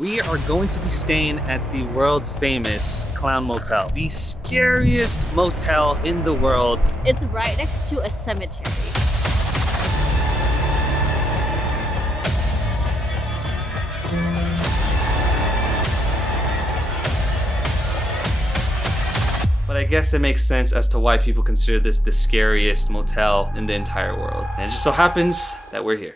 We are going to be staying at the world famous Clown Motel, the scariest motel in the world. It's right next to a cemetery. But I guess it makes sense as to why people consider this the scariest motel in the entire world. And it just so happens that we're here.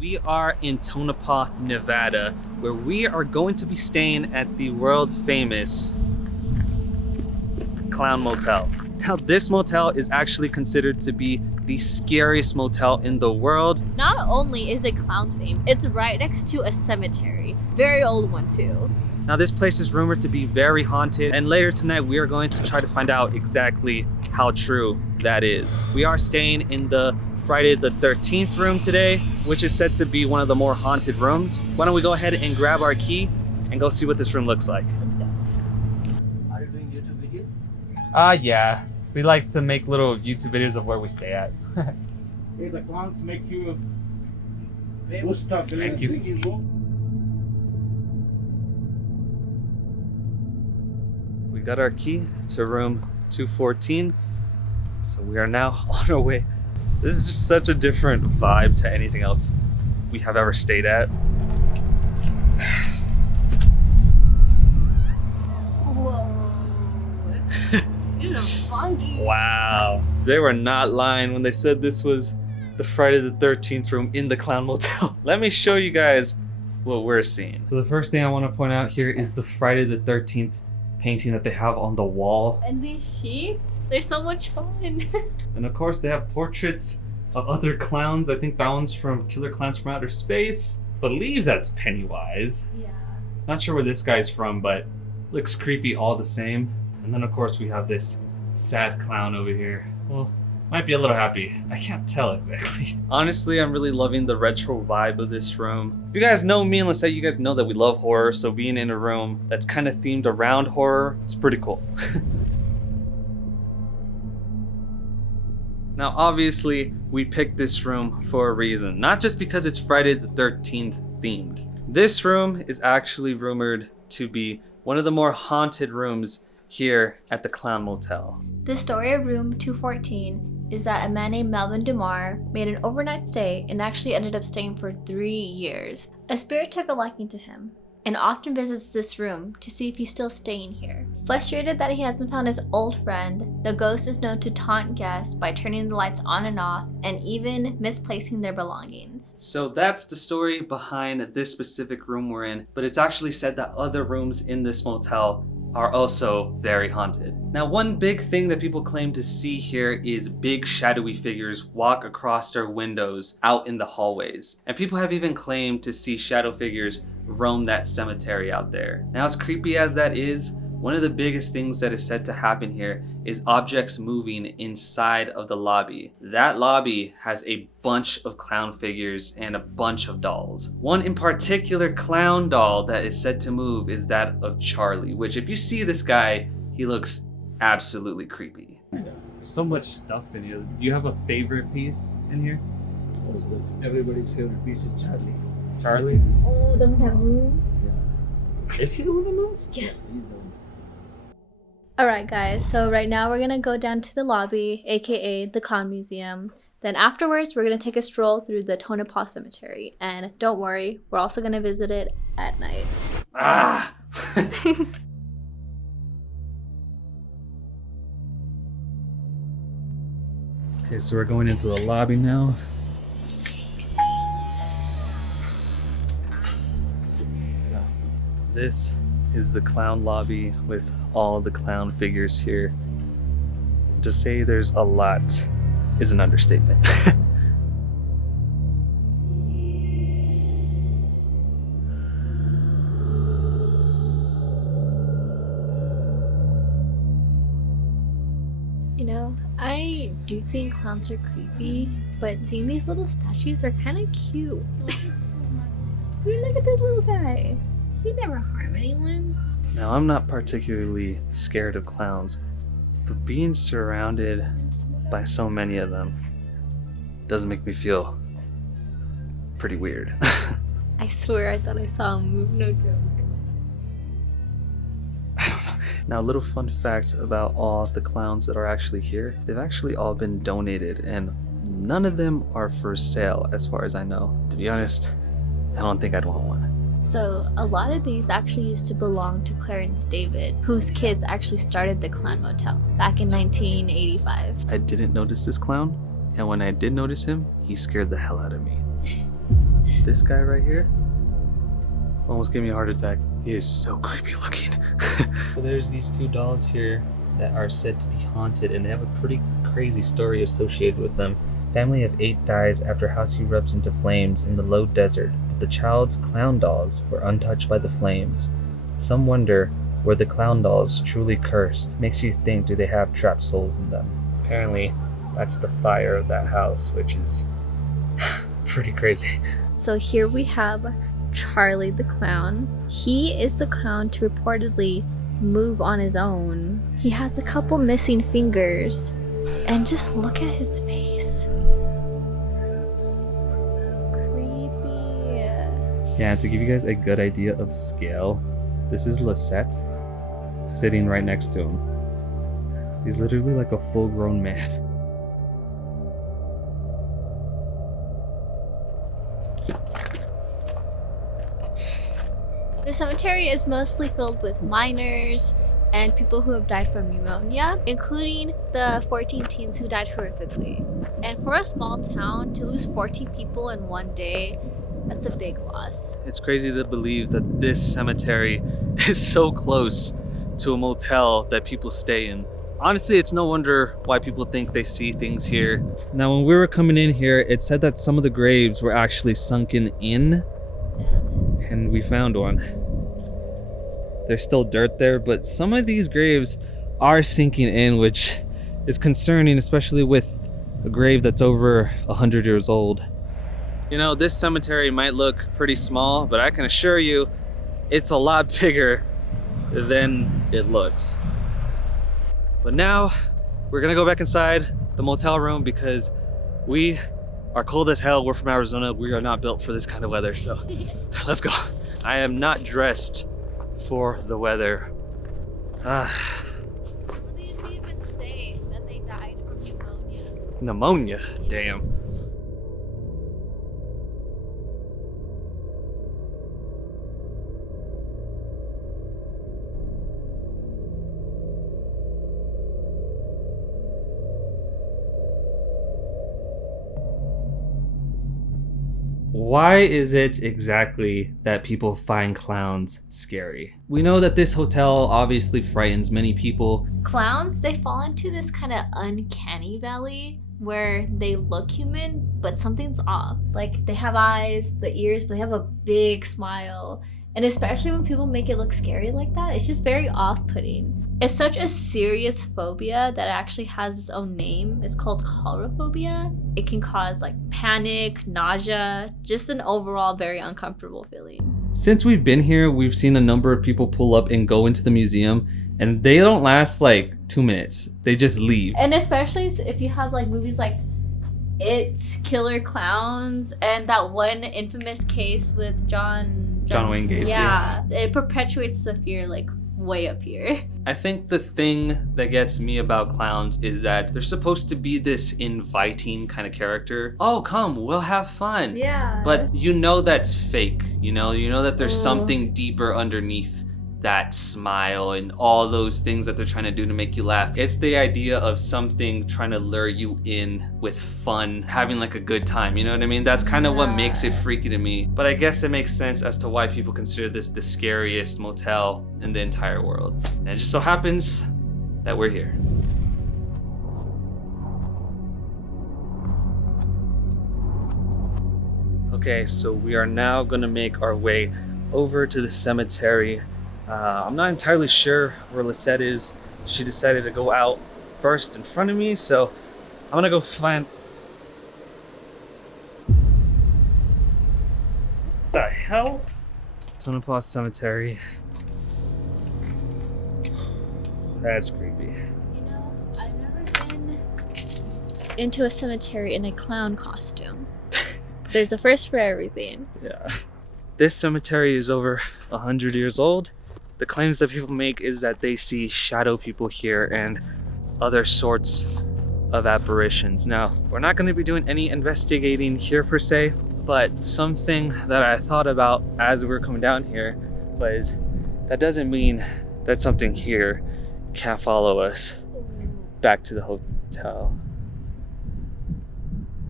We are in Tonopah, Nevada, where we are going to be staying at the world famous Clown Motel. Now, this motel is actually considered to be the scariest motel in the world. Not only is it clown themed, it's right next to a cemetery. Very old one too. Now, this place is rumored to be very haunted, and later tonight we are going to try to find out exactly how true that is. We are staying in the Friday the 13th room today, which is said to be one of the more haunted rooms. Why don't we go ahead and grab our key and go see what this room looks like. Let's go. Are you doing YouTube videos? Yeah. We like to make little YouTube videos of where we stay at. Hey, the clowns make you good stuff. Thank you. We got our key to room 214, so we are now on our way. This is just such a different vibe to anything else we have ever stayed at. Whoa. This is funky. Wow. They were not lying when they said this was the Friday the 13th room in the Clown Motel. Let me show you guys what we're seeing. So the first thing I want to point out here is the Friday the 13th painting that they have on the wall. And these sheets, they're so much fun. And of course they have portraits of other clowns. I think that one's from Killer Clowns from Outer Space. Believe that's Pennywise. Yeah. Not sure where this guy's from, but looks creepy all the same. And then of course we have this sad clown over here. Well, might be a little happy. I can't tell exactly. Honestly, I'm really loving the retro vibe of this room. If you guys know me and Lisette, you guys know that we love horror, so being in a room that's kind of themed around horror is pretty cool. Now, obviously, we picked this room for a reason, not just because it's Friday the 13th themed. This room is actually rumored to be one of the more haunted rooms here at the Clown Motel. The story of room 214 is that a man named Melvin Dumar made an overnight stay and actually ended up staying for 3 years. A spirit took a liking to him and often visits this room to see if he's still staying here. Frustrated that he hasn't found his old friend, the ghost is known to taunt guests by turning the lights on and off and even misplacing their belongings. So that's the story behind this specific room we're in, but it's actually said that other rooms in this motel are also very haunted. Now, one big thing that people claim to see here is big shadowy figures walk across their windows out in the hallways. And people have even claimed to see shadow figures roam that cemetery out there. Now, as creepy as that is, one of the biggest things that is said to happen here is objects moving inside of the lobby. That lobby has a bunch of clown figures and a bunch of dolls. One in particular clown doll that is said to move is that of Charlie, which if you see this guy, he looks absolutely creepy. There's so much stuff in here. Do you have a favorite piece in here? Everybody's favorite piece is Charlie. Charlie? Oh, the one that moves? Yeah. Is he the one that moves? Yes. He's the one. Alright guys, so right now we're gonna go down to the lobby, aka the Clown Museum. Then afterwards, we're gonna take a stroll through the Tonopah Cemetery. And don't worry, we're also gonna visit it at night. Ah! Okay, so we're going into the lobby now. This is the clown lobby with all the clown figures here. To say there's a lot is an understatement. You know, I do think clowns are creepy, but seeing these little statues are kind of cute. Look at this little guy. He never harm anyone. Now, I'm not particularly scared of clowns, but being surrounded by so many of them does make me feel pretty weird. I swear I thought I saw him move, no joke. Now, a little fun fact about all the clowns that are actually here, they've actually all been donated, and none of them are for sale as far as I know. To be honest, I don't think I'd want one. So a lot of these actually used to belong to Clarence David, whose kids actually started the Clown Motel back in 1985. I didn't notice this clown, and when I did notice him, he scared the hell out of me. This guy right here almost gave me a heart attack. He is so creepy looking. So there's these two dolls here that are said to be haunted, and they have a pretty crazy story associated with them. Family of 8 dies after house erupts into flames in the low desert, but the child's clown dolls were untouched by the flames. Some wonder, were the clown dolls truly cursed? Makes you think, do they have trapped souls in them? Apparently, that's the fire of that house, which is pretty crazy. So here we have Charlie the clown. He is the clown to reportedly move on his own. He has a couple missing fingers, and just look at his face. Creepy. Yeah, to give you guys a good idea of scale, this is Lisette sitting right next to him. He's literally like a full-grown man. The cemetery is mostly filled with minors and people who have died from pneumonia, including the 14 teens who died horrifically. And for a small town, to lose 14 people in one day, that's a big loss. It's crazy to believe that this cemetery is so close to a motel that people stay in. Honestly, it's no wonder why people think they see things here. Now, when we were coming in here, it said that some of the graves were actually sunken in, and we found one. There's still dirt there, but some of these graves are sinking in, which is concerning, especially with a grave that's over 100 years old. You know, this cemetery might look pretty small, but I can assure you it's a lot bigger than it looks. But now we're gonna go back inside the motel room because we are cold as hell. We're from Arizona. We are not built for this kind of weather, so let's go. I am not dressed for the weather. Some of these even say that they died from pneumonia. Pneumonia, damn. Why is it exactly that people find clowns scary? We know that this hotel obviously frightens many people. Clowns, they fall into this kind of uncanny valley where they look human, but something's off. Like, they have eyes, the ears, but they have a big smile. And especially when people make it look scary like that, it's just very off-putting. It's such a serious phobia that it actually has its own name. It's called coulrophobia. It can cause like panic, nausea, just an overall very uncomfortable feeling. Since we've been here, we've seen a number of people pull up and go into the museum, and they don't last like 2 minutes. They just leave. And especially if you have like movies like It's, Killer Clowns, and that one infamous case with John Wayne Gacy. Yeah, it perpetuates the fear like way up here. I think the thing that gets me about clowns is that they're supposed to be this inviting kind of character. Oh, come, we'll have fun. Yeah. But you know that's fake. You know that there's something deeper underneath that smile and all those things that they're trying to do to make you laugh. It's the idea of something trying to lure you in with fun, having like a good time, you know what I mean? That's kind of what makes it freaky to me. But I guess it makes sense as to why people consider this the scariest motel in the entire world. And it just so happens that we're here. Okay, so we are now gonna make our way over to the cemetery. I'm not entirely sure where Lisette is. She decided to go out first in front of me, so I'm gonna go find... What the hell? Tonopah Cemetery. That's creepy. You know, I've never been into a cemetery in a clown costume. There's a first for everything. Yeah. This cemetery is over 100 years old. The claims that people make is that they see shadow people here and other sorts of apparitions. Now, we're not going to be doing any investigating here per se, but something that I thought about as we were coming down here was that doesn't mean that something here can't follow us back to the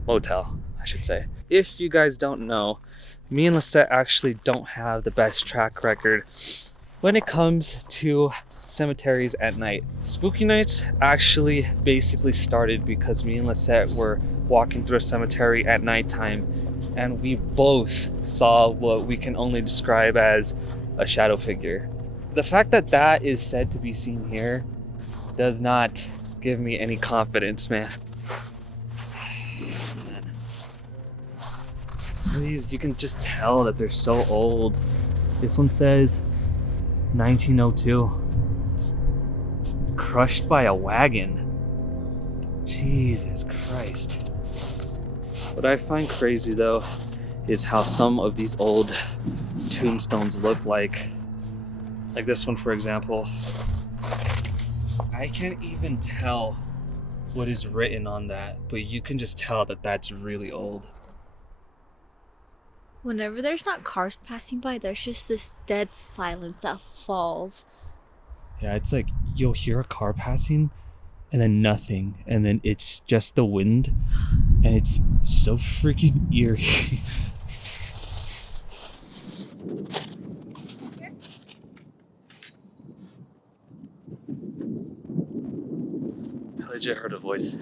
motel, I should say. If you guys don't know, me and Lisette actually don't have the best track record when it comes to cemeteries at night. Spooky Nights actually basically started because me and Lisette were walking through a cemetery at nighttime and we both saw what we can only describe as a shadow figure. The fact that that is said to be seen here does not give me any confidence, man. These, you can just tell that they're so old. This one says 1902. Crushed by a wagon. Jesus Christ. What I find crazy though is how some of these old tombstones look like this one, for example. I can't even tell what is written on that, but you can just tell that that's really old. Whenever there's not cars passing by, there's just this dead silence that falls. Yeah, it's like you'll hear a car passing and then nothing, and then it's just the wind, and it's so freaking eerie. I legit heard a voice.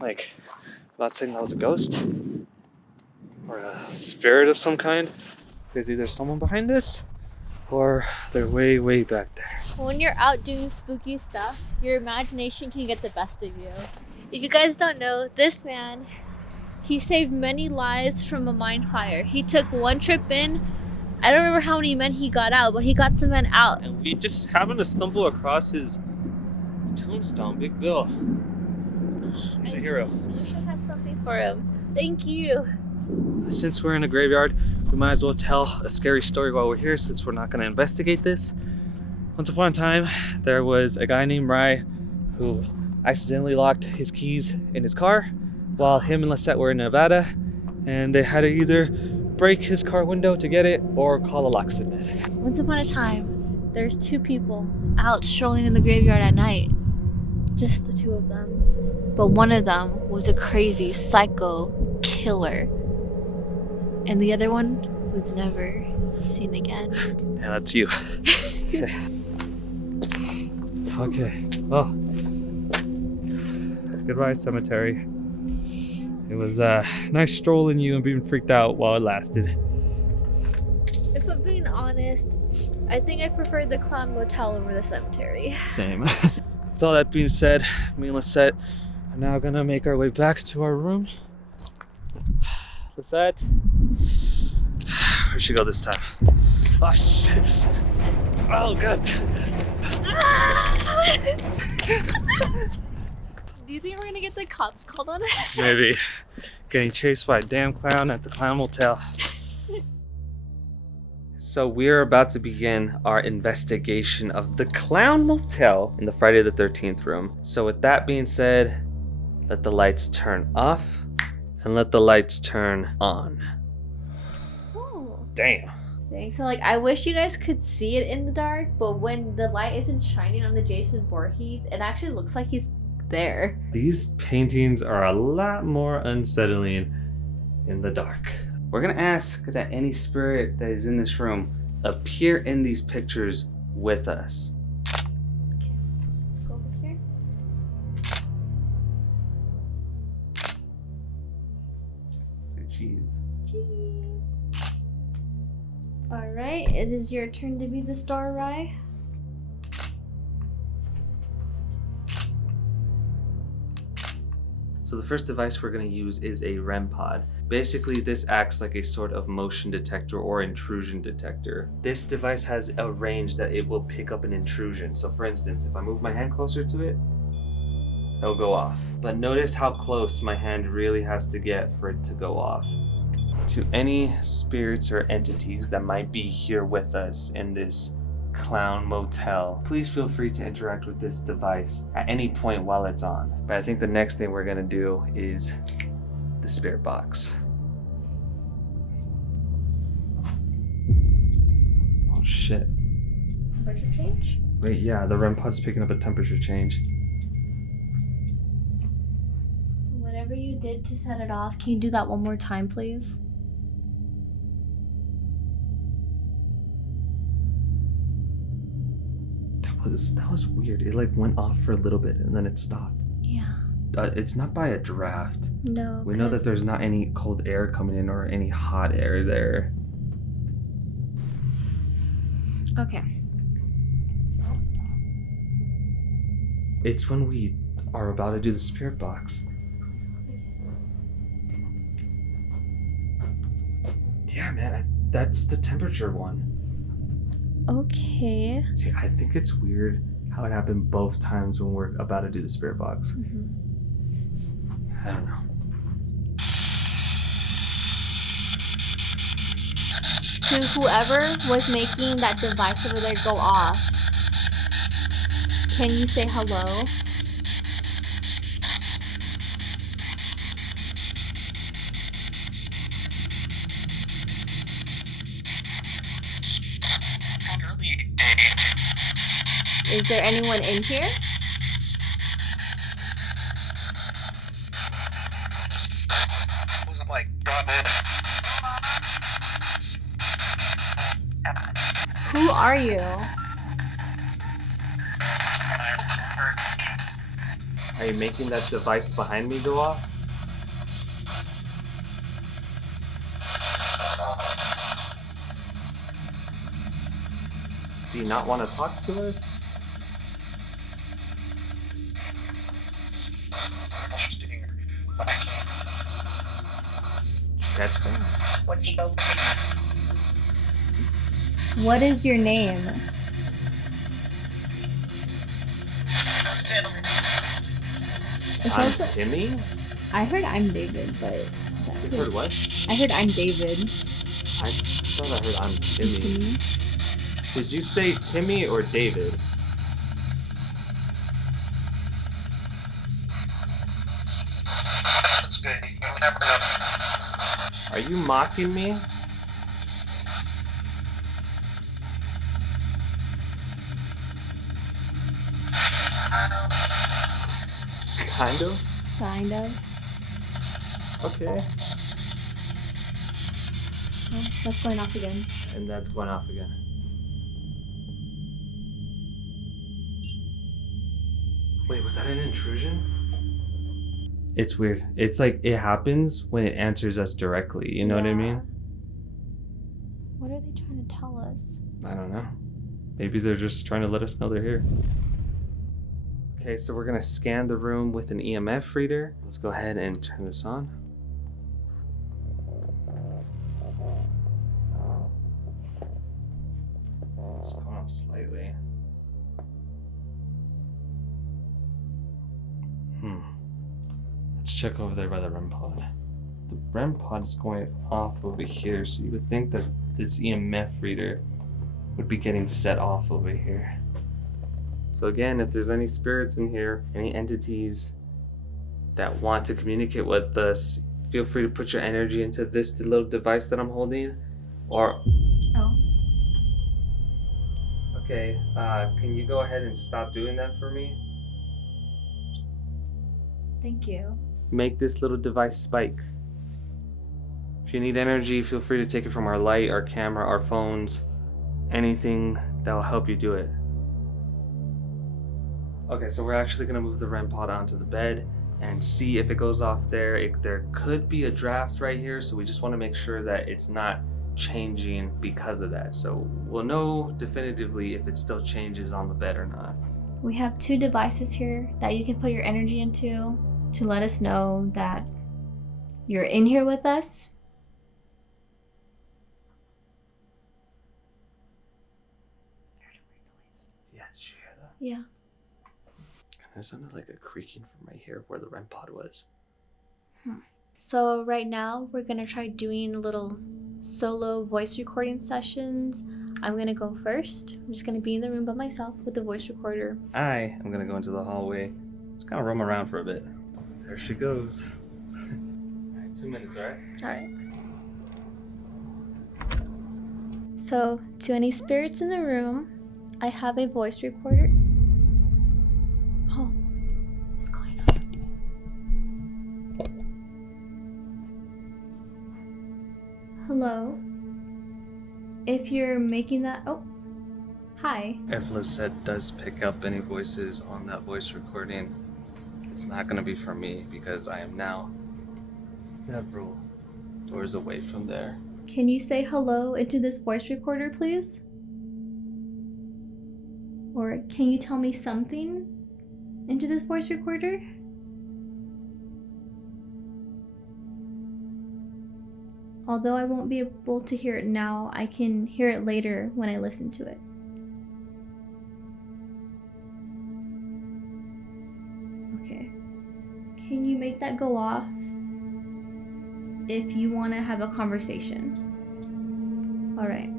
Like, I'm not saying that was a ghost or a spirit of some kind. There's either someone behind us or they're way, way back there. When you're out doing spooky stuff, your imagination can get the best of you. If you guys don't know, this man, he saved many lives from a mine fire. He took one trip in. I don't remember how many men he got out, but he got some men out. And we just happened to stumble across his tombstone, Big Bill. He's a hero. I wish I had something for him. Thank you. Since we're in a graveyard, we might as well tell a scary story while we're here, since we're not going to investigate this. Once upon a time, there was a guy named Rye who accidentally locked his keys in his car while him and Lisette were in Nevada, and they had to either break his car window to get it or call a locksmith. Once upon a time, there's two people out strolling in the graveyard at night. Just the two of them. But one of them was a crazy psycho killer. And the other one was never seen again. Yeah, that's you. Okay. Well, goodbye, cemetery. It was nice strolling you and being freaked out while it lasted. If I'm being honest, I think I prefer the Clown Motel over the cemetery. Same. With all that being said, me and Lisette are now gonna make our way back to our room. Lisette, where'd she go this time? Oh shit! Oh god! Do you think we're gonna get the cops called on us? Maybe. Getting chased by a damn clown at the Clown Motel. So we're about to begin our investigation of the Clown Motel in the Friday the 13th room. So with that being said, let the lights turn off and let the lights turn on. Oh. Damn. Dang, so like I wish you guys could see it in the dark, but when the light isn't shining on the Jason Voorhees, it actually looks like he's there. These paintings are a lot more unsettling in the dark. We're gonna ask that any spirit that is in this room appear in these pictures with us. Okay, let's go over here. Cheese. Cheese. All right, it is your turn to be the star, Rye. So the first device we're going to use is a REM pod. Basically, this acts like a sort of motion detector or intrusion detector. This device has a range that it will pick up an intrusion. So for instance, if I move my hand closer to it, it'll go off. But notice how close my hand really has to get for it to go off. To any spirits or entities that might be here with us in this clown motel, please feel free to interact with this device at any point while it's on. But I think the next thing we're gonna do is the spirit box. Oh shit. Temperature change? Wait, yeah, the REM pod's picking up a temperature change. Whatever you did to set it off, can you do that one more time, please? That was weird. It like went off for a little bit and then it stopped. Yeah. It's not by a draft. No. We know that there's not any cold air coming in or any hot air there. Okay. It's when we are about to do the spirit box. Yeah, man, that's the temperature one. Okay. See, I think it's weird how it happened both times when we're about to do the spirit box. Mm-hmm. I don't know. To whoever was making that device over there go off, can you say hello? Is there anyone in here? Who are you? Are you making that device behind me go off? Do you not want to talk to us? Did you catch that? What is your name? It I'm sounds like- Timmy? I heard I'm David, but You heard what? I heard I'm David. I thought I heard I'm Timmy. Timmy. Did you say Timmy or David? That's good. You never know. Are you mocking me? Kind of? Kind of. Okay. Oh, that's going off again. And that's going off again. Wait, was that an intrusion? It's weird. It's like it happens when it answers us directly. You know what I mean? What are they trying to tell us? I don't know. Maybe they're just trying to let us know they're here. Okay, so we're gonna scan the room with an EMF reader. Let's go ahead and turn this on. It's going off slightly. Let's check over there by the REM pod. The REM pod is going off over here, so you would think that this EMF reader would be getting set off over here. So again, if there's any spirits in here, any entities that want to communicate with us, feel free to put your energy into this little device that I'm holding. Or okay, can you go ahead and stop doing that for me? Thank you. Make this little device spike. If you need energy, feel free to take it from our light, our camera, our phones, anything that will help you do it. Okay, so we're actually gonna move the REM pod onto the bed and see if it goes off there. There could be a draft right here, so we just wanna make sure that it's not changing because of that. So we'll know definitively if it still changes on the bed or not. We have 2 devices here that you can put your energy into. to let us know that you're in here with us. Yeah, did you hear that? Yeah. It sounded like a creaking from right here where the REM pod was. So right now we're gonna try doing little solo voice recording sessions. I'm gonna go first. I'm just gonna be in the room by myself with the voice recorder. I am gonna go into the hallway. Just kind of roam around for a bit. There she goes. Alright, 2 minutes, alright? Alright. So, to any spirits in the room, I have a voice recorder. Oh, what's going on? Hello? If you're making that. Oh, hi. If Lisette does pick up any voices on that voice recording, it's not gonna be from me because I am now several doors away from there. Can you say hello into this voice recorder, please? Or can you tell me something into this voice recorder? Although I won't be able to hear it now, I can hear it later when I listen to it. Okay. Can you make that go off if you want to have a conversation? Alright.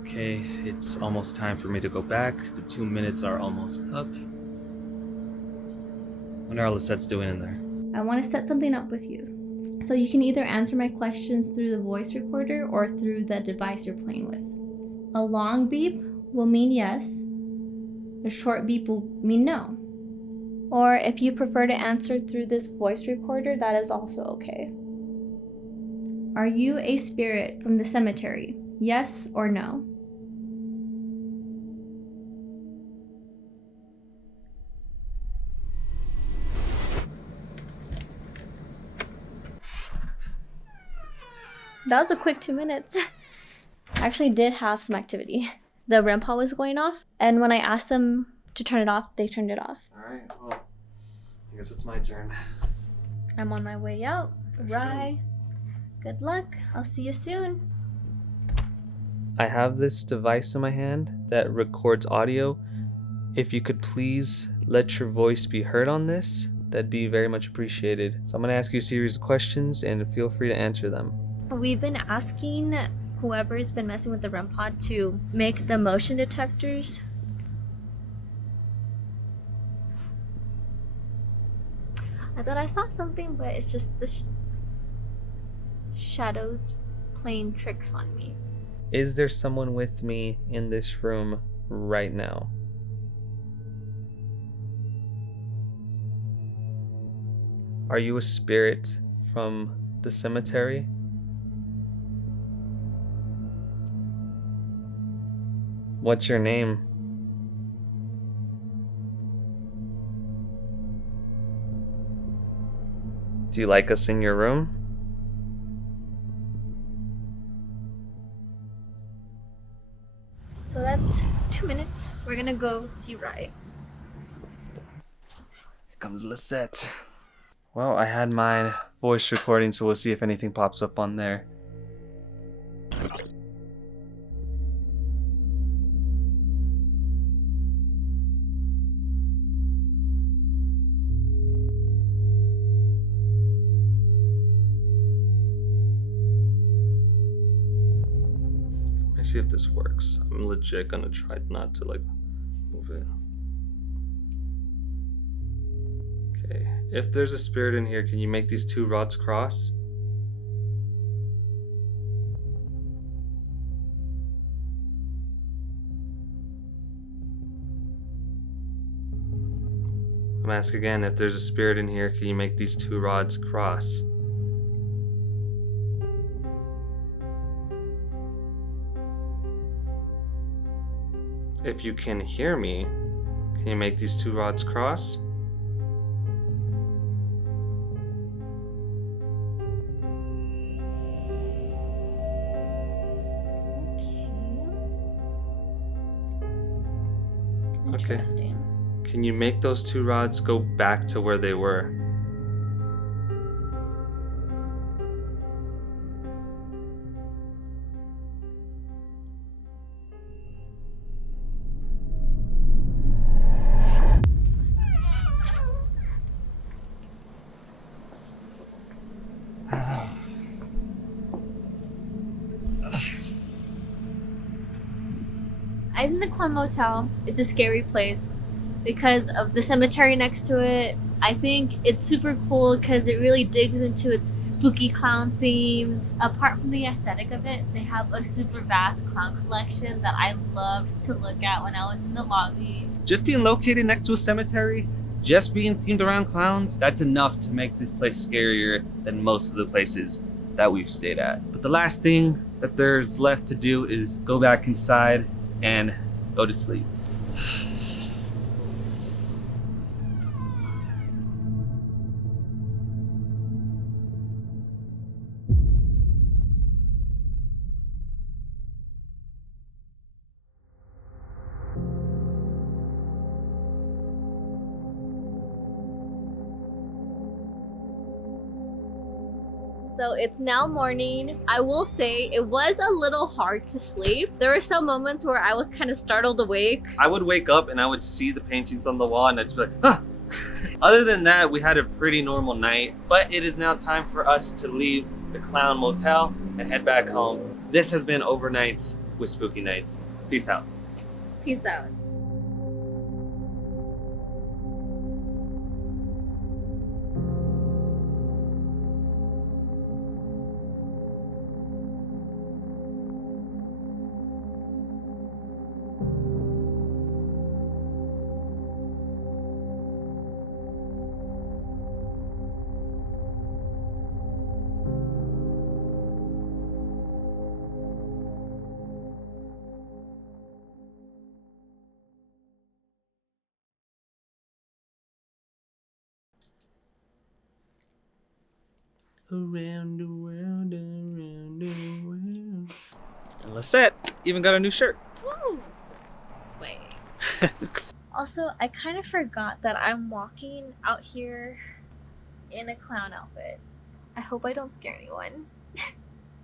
Okay, it's almost time for me to go back. The 2 minutes are almost up. Wonder how Lisette's doing in there. I want to set something up with you. So you can either answer my questions through the voice recorder or through the device you're playing with. A long beep will mean yes. A short beep will mean no. Or if you prefer to answer through this voice recorder, that is also okay. Are you a spirit from the cemetery? Yes or no? That was a quick 2 minutes. I actually did have some activity. The REM pod was going off, and when I asked them to turn it off, they turned it off. Alright, well, I guess it's my turn. I'm on my way out. There she Rye, goes. good luck. I'll see you soon. I have this device in my hand that records audio. If you could please let your voice be heard on this, that'd be very much appreciated. So I'm gonna ask you a series of questions and feel free to answer them. We've been asking whoever's been messing with the REM pod to make the motion detectors. I thought I saw something, but it's just the shadows playing tricks on me. Is there someone with me in this room right now? Are you a spirit from the cemetery? What's your name? Do you like us in your room? So that's 2 minutes. We're gonna go see Rye. Here comes Lisette. Well, I had my voice recording, so we'll see if anything pops up on there. Let me see if this works. I'm legit gonna try not to move it. Okay, if there's a spirit in here, can you make these two rods cross? I'm asking again, if there's a spirit in here, can you make these two rods cross? If you can hear me, can you make these two rods cross? Okay. Interesting. Can you make those two rods go back to where they were? I think the Clown Motel, it's a scary place because of the cemetery next to it. I think it's super cool because it really digs into its spooky clown theme. Apart from the aesthetic of it, they have a super vast clown collection that I loved to look at when I was in the lobby. Just being located next to a cemetery, just being themed around clowns, that's enough to make this place scarier than most of the places that we've stayed at. But the last thing that there's left to do is go back inside and go to sleep. So it's now morning. I will say it was a little hard to sleep. There were some moments where I was kind of startled awake. I would wake up and I would see the paintings on the wall and I'd just be like, ah! Other than that, we had a pretty normal night, but it is now time for us to leave the Clown Motel and head back home. This has been Overnights with Spooky Nights. Peace out. Peace out. Around the world, around the world. And Lisette even got a new shirt. Woo! Sway. Also, I kind of forgot that I'm walking out here in a clown outfit. I hope I don't scare anyone.